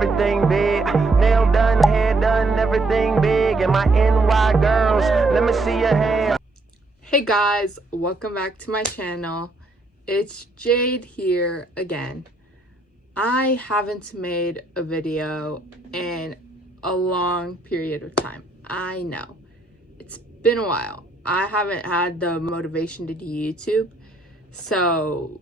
everything big. Nail done, hair done, everything big. And my NY girls, let me see your hands. Hey guys, welcome back to my channel. It's Jade here again. I haven't made a video in a long period of time. I know. It's been a while. I haven't had the motivation to do YouTube. So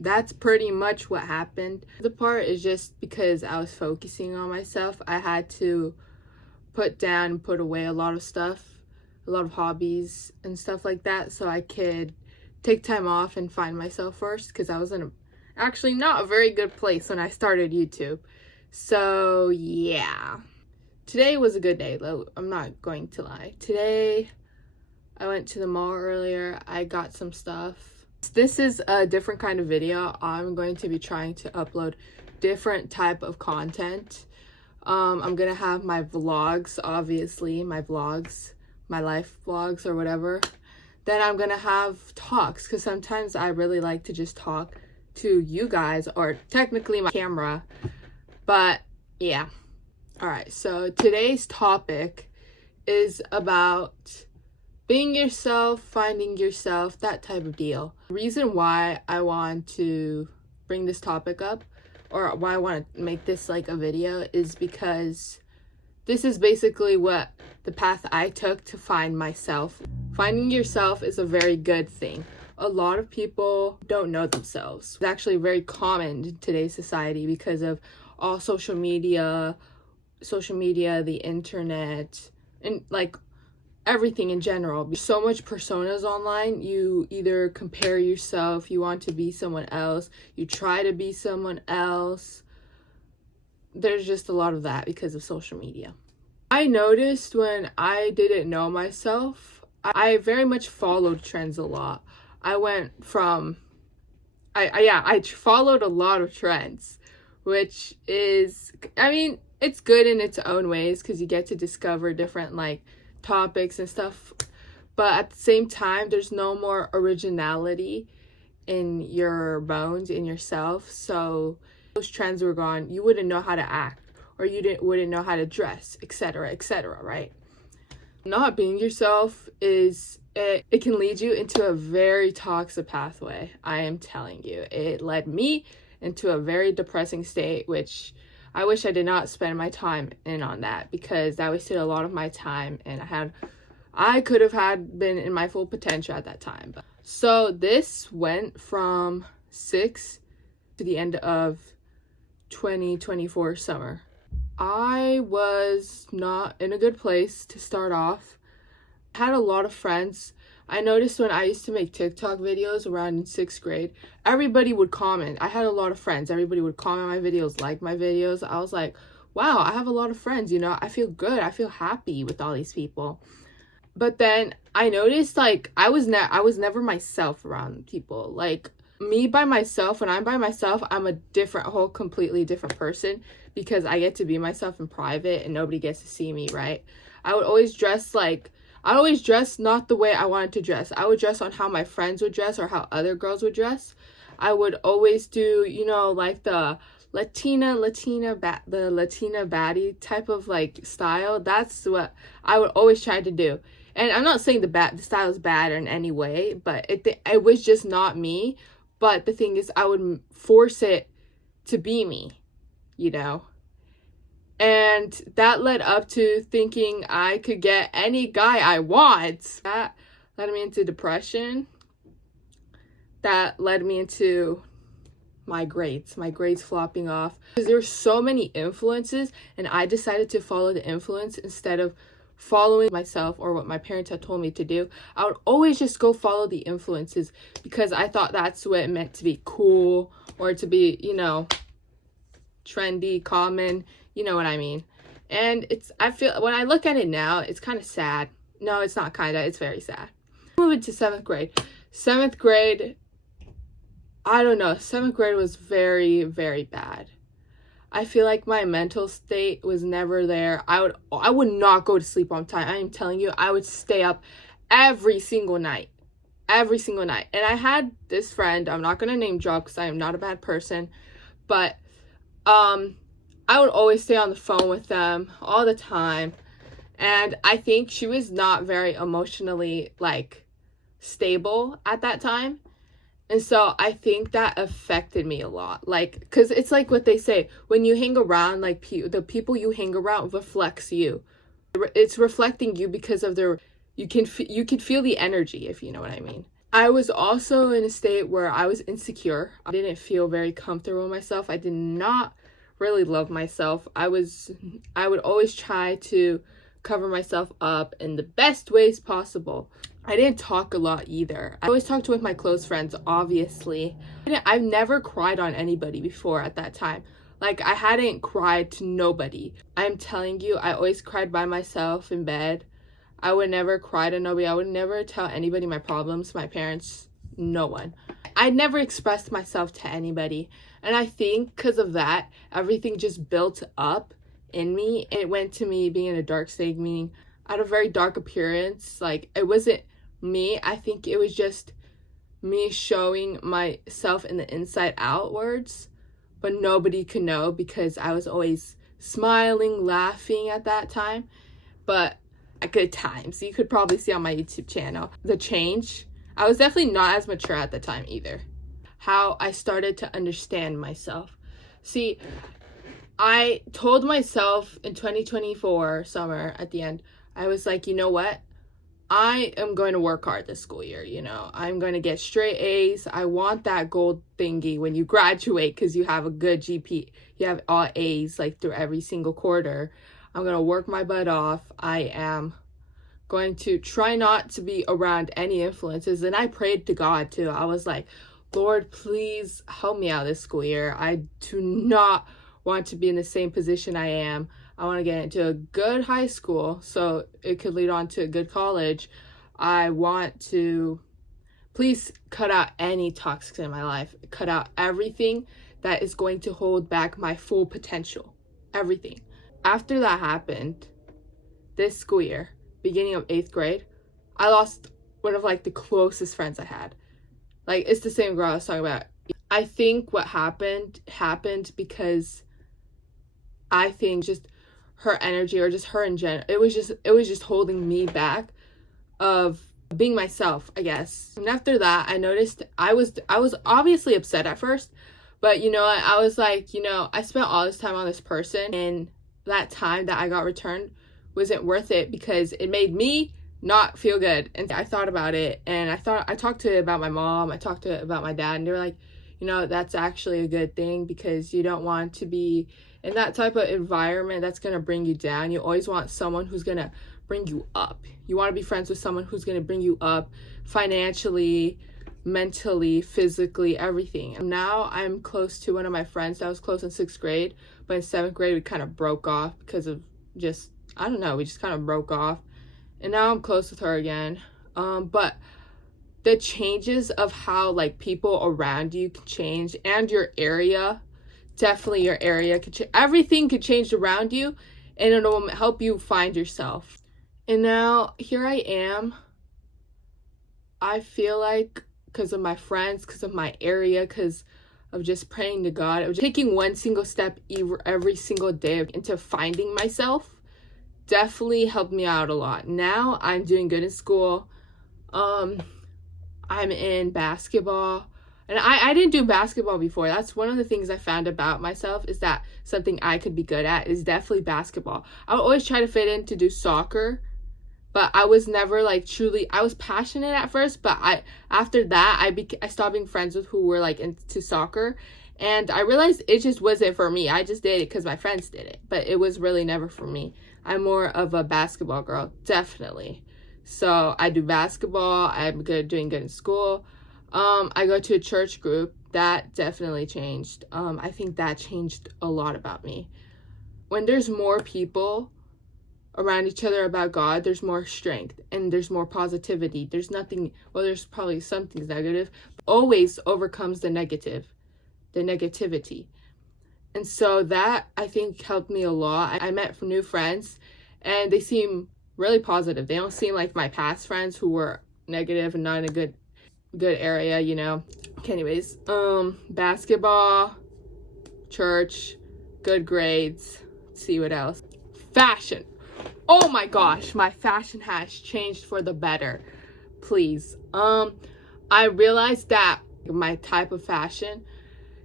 that's pretty much what happened. The part is just because I was focusing on myself. I had to put down and put away a lot of stuff, a lot of hobbies and stuff like that, so I could take time off and find myself first, because I was in actually not a very good place when I started YouTube. So yeah, today was a good day though, I'm not going to lie. Today I went to the mall earlier. I got some stuff. This is a different kind of video. I'm going to be trying to upload different type of content. I'm gonna have my vlogs, obviously, my vlogs, my life vlogs or whatever. Then I'm gonna have talks, because sometimes I really like to just talk to you guys, or technically my camera. But yeah. Alright, so today's topic is about being yourself, finding yourself, that type of deal. The reason why I want to bring this topic up, or why I want to make this like a video, is because this is basically what the path I took to find myself. Finding yourself is a very good thing. A lot of people don't know themselves. It's actually very common in today's society because of all social media, the internet, and like everything in general. There's so much personas online. You either compare yourself, you want to be someone else, you try to be someone else. There's just a lot of that because of social media. I noticed when I didn't know myself, I very much followed trends a lot. I went from I followed a lot of trends, which is, I mean, it's good in its own ways because you get to discover different like topics and stuff, but at the same time there's no more originality in your bones, in yourself. So those trends were gone, you wouldn't know how to act, or you wouldn't know how to dress, etc., etc., right? Not being yourself it can lead you into a very toxic pathway. I am telling you, it led me into a very depressing state, which I wish I did not spend my time in on that, because that wasted a lot of my time, and I could have been in my full potential at that time. So this went from 6 to the end of 2024 summer. I was not in a good place to start off. I had a lot of friends. I noticed when I used to make TikTok videos around in 6th grade, everybody would comment. I had a lot of friends. Everybody would comment my videos, like my videos. I was like, wow, I have a lot of friends, you know? I feel good. I feel happy with all these people. But then I noticed like I was never myself around people. Like me by myself, when I'm by myself, I'm a whole completely different person, because I get to be myself in private and nobody gets to see me, right? I would always dress not the way I wanted to dress. I would dress on how my friends would dress or how other girls would dress. I would always do, you know, like the Latina baddie type of like style. That's what I would always try to do. And I'm not saying the style is bad in any way, but it was just not me. But the thing is, I would force it to be me, you know? And that led up to thinking I could get any guy I want. That led me into depression. That led me into my grades flopping off. Because there were so many influences, and I decided to follow the influence instead of following myself or what my parents had told me to do. I would always just go follow the influences because I thought that's what it meant to be cool, or to be, you know, trendy, common, you know what I mean. And I feel when I look at it now, it's kind of sad. No, it's not kind of, it's very sad. Moving to 7th grade. 7th grade, I don't know, 7th grade was very, very bad. I feel like my mental state was never there. I would not go to sleep on time. I am telling you, I would stay up every single night. And I had this friend, I'm not going to name drop because I am not a bad person, but I would always stay on the phone with them all the time. And I think she was not very emotionally like stable at that time. And so I think that affected me a lot. Like, because it's like what they say, when you hang around, like the people you hang around reflects you. It's reflecting you because of their, you can feel the energy, if you know what I mean. I was also in a state where I was insecure. I didn't feel very comfortable with myself. I did not really love myself. I would always try to cover myself up in the best ways possible. I didn't talk a lot either. I always talked with my close friends, obviously. I've never cried on anybody before at that time. Like, I hadn't cried to nobody. I'm telling you, I always cried by myself in bed. I would never cry to nobody. I would never tell anybody my problems, my parents, no one. I never expressed myself to anybody. And I think because of that, everything just built up in me. And it went to me being in a dark state, meaning I had a very dark appearance. Like, it wasn't me. I think it was just me showing myself in the inside outwards, but nobody could know because I was always smiling, laughing at that time. But at good times, you could probably see on my YouTube channel the change. I was definitely not as mature at the time either. How I started to understand myself. See, I told myself in 2024 summer at the end, I was like, you know what? I am going to work hard this school year, you know. I'm going to get straight A's. I want that gold thingy when you graduate because you have a good GP. You have all A's like through every single quarter. I'm going to work my butt off. I am going to try not to be around any influences. And I prayed to God too. I was like, Lord, please help me out this school year. I do not want to be in the same position I am. I want to get into a good high school so it could lead on to a good college. I want to please cut out any toxics in my life. Cut out everything that is going to hold back my full potential. Everything. After that happened, this school year, beginning of 8th grade, I lost one of like the closest friends I had. Like, it's the same girl I was talking about. I think what happened because I think just her energy or just her in general, it was just holding me back of being myself, I guess. And after that, I noticed I was obviously upset at first, but you know, I was like, you know, I spent all this time on this person, and that time that I got returned wasn't worth it because it made me not feel good. And I thought about it, and I talked to about my mom, I talked to about my dad, and they were like, you know, that's actually a good thing because you don't want to be in that type of environment that's going to bring you down. You always want someone who's going to bring you up. You want to be friends with someone who's going to bring you up financially, mentally, physically, everything. And now I'm close to one of my friends that was close in 6th grade, but in 7th grade we kind of broke off because of just, I don't know, we just kind of broke off. And now I'm close with her again. But the changes of how like people around you can change, and your area, definitely your area could change. Everything could change around you, and it'll help you find yourself. And now here I am. I feel like because of my friends, because of my area, because of just praying to God, I was taking one single step every single day into finding myself. Definitely helped me out a lot. Now I'm doing good in school. I'm in basketball. And I didn't do basketball before. That's one of the things I found about myself, is that something I could be good at is definitely basketball. I would always try to fit in to do soccer, but I was never like truly, I was passionate at first, but after that, I stopped being friends with who were like into soccer. And I realized it just wasn't for me. I just did it because my friends did it, but it was really never for me. I'm more of a basketball girl, definitely. So I do basketball. I'm doing good in school. I go to a church group. That definitely changed. I think that changed a lot about me. When there's more people around each other about God, there's more strength and there's more positivity. There's nothing, well, there's probably some things negative, but always overcomes the negativity. And so that, I think, helped me a lot. I met new friends, and they seem really positive. They don't seem like my past friends who were negative and not in a good area, you know. Okay, anyways, basketball, church, good grades. Let's see what else. Fashion. Oh my gosh, my fashion has changed for the better. Please. I realized that my type of fashion,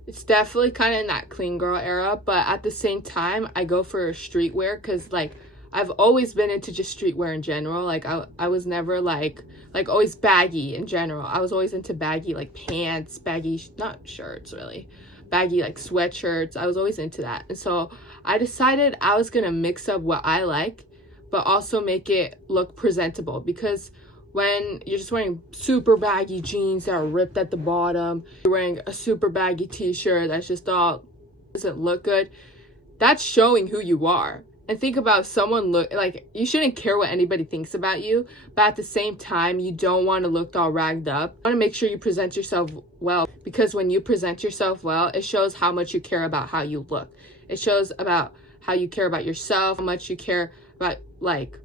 it's definitely kind of in that clean girl era, but at the same time, I go for streetwear because, like, I've always been into just streetwear in general. Like, I was never, like always baggy in general. I was always into baggy, like, pants, baggy, not shirts, really. Baggy, like, sweatshirts. I was always into that. And so I decided I was going to mix up what I like, but also make it look presentable, because when you're just wearing super baggy jeans that are ripped at the bottom, you're wearing a super baggy t-shirt that's just all doesn't look good, that's showing who you are. And think about someone look like, you shouldn't care what anybody thinks about you, but at the same time, you don't want to look all ragged up. You want to make sure you present yourself well, because when you present yourself well, it shows how much you care about how you look. It shows about how you care about yourself, how much you care about, like,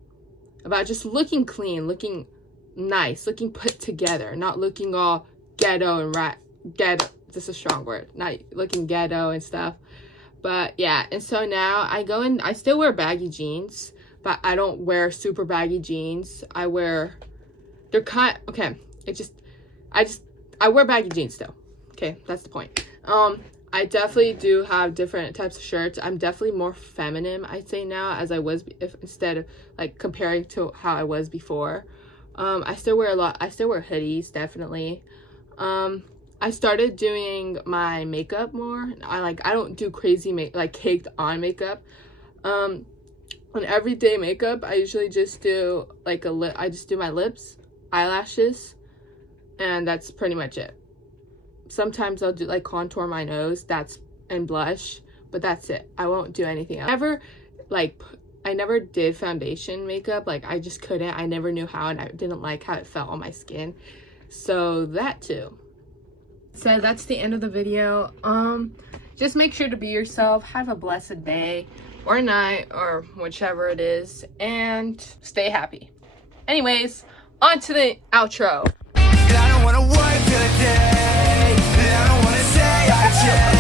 about just looking clean, looking nice, looking put together, not looking all ghetto and ghetto, just a strong word, not looking ghetto and stuff. But yeah, and so now I still wear baggy jeans, but I don't wear super baggy jeans. I wear, I wear baggy jeans still. Okay, that's the point. I definitely do have different types of shirts. I'm definitely more feminine, I'd say now, as I was, instead of, like, comparing to how I was before. I still wear hoodies, definitely. I started doing my makeup more. I don't do crazy caked on makeup. On everyday makeup, I usually just do I just do my lips, eyelashes, and that's pretty much it. Sometimes I'll do contour my nose, and blush, but that's it. I won't do anything else. I never did foundation makeup. I just couldn't. I never knew how, and I didn't like how it felt on my skin. So that too. So that's the end of the video. Just make sure to be yourself. Have a blessed day or night or whichever it is, and stay happy. Anyways, on to the outro. I don't wanna work till the day. I don't wanna say I just